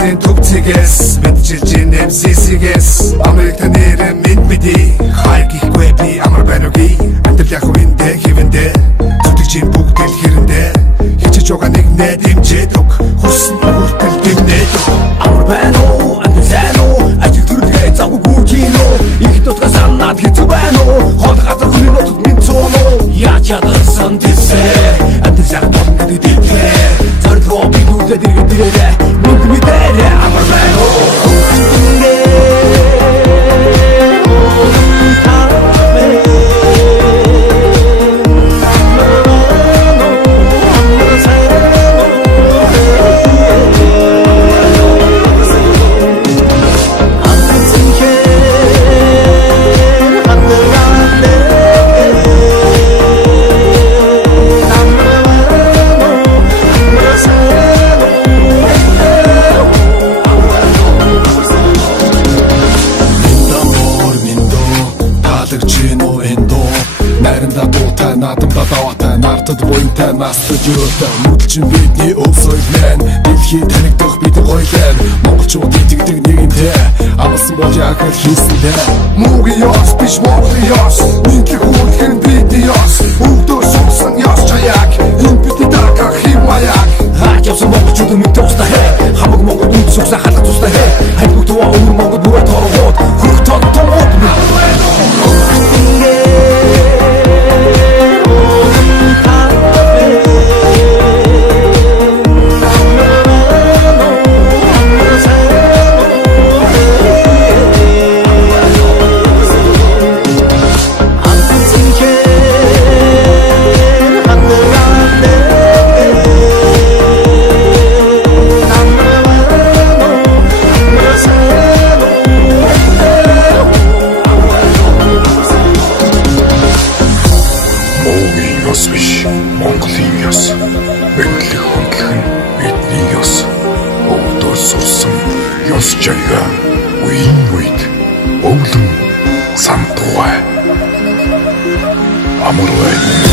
Төвцгээс мэдчилж нэмсэсгээс Америкт нэр мэд мэдээ хайгихгүй би амар байна үгүй Амтэл яг үндэ хивэндэ зүтгэж бүгд л хэрэндэ хичээж байгаа нэг нэ дэмжээдэг хүссэн хүртэл дэмнээдэг Амар байна уу амтэл сайн уу ажил төрөлгээ завгүй кино их дотгоо санаад хэцүү байна уу хол газар хүний нотод минь цоно яаж ядсан тэсэ амтэл сайн бодно гэдэгтэй зорилгоо би нүдэд иргэдэрээ бүгд мэдэрээ амар байна уу Надамда даваатай нартад буянтай настаж өрөөтэй Нүдчин бидний өвсөй лэн Дэлхий танигдах бидний гойлэн Монголчууд итгэдэг нэгэнтэй Амлсан бол яг л хийсэндээ Муугийн ёс биш Монголын ёс Нийтлэг үйлхэн бидний ёс Өвдөө суусан ёс чаяг Энэ бидний дагах хэм маяг Хаач явсан монголчууд мэдээ устаа хэ Хамаг монгол үнд суусан халах тустай хэ Хань бүгд туваа өвөр монгол бүрээ торгоод Хөрх тод томгоод Монголын ёс мэдлэг хөндлөх нь бидний ёс өвдөө сурсан ёс жаяга үеийн үед өвлөн сандугай амар байна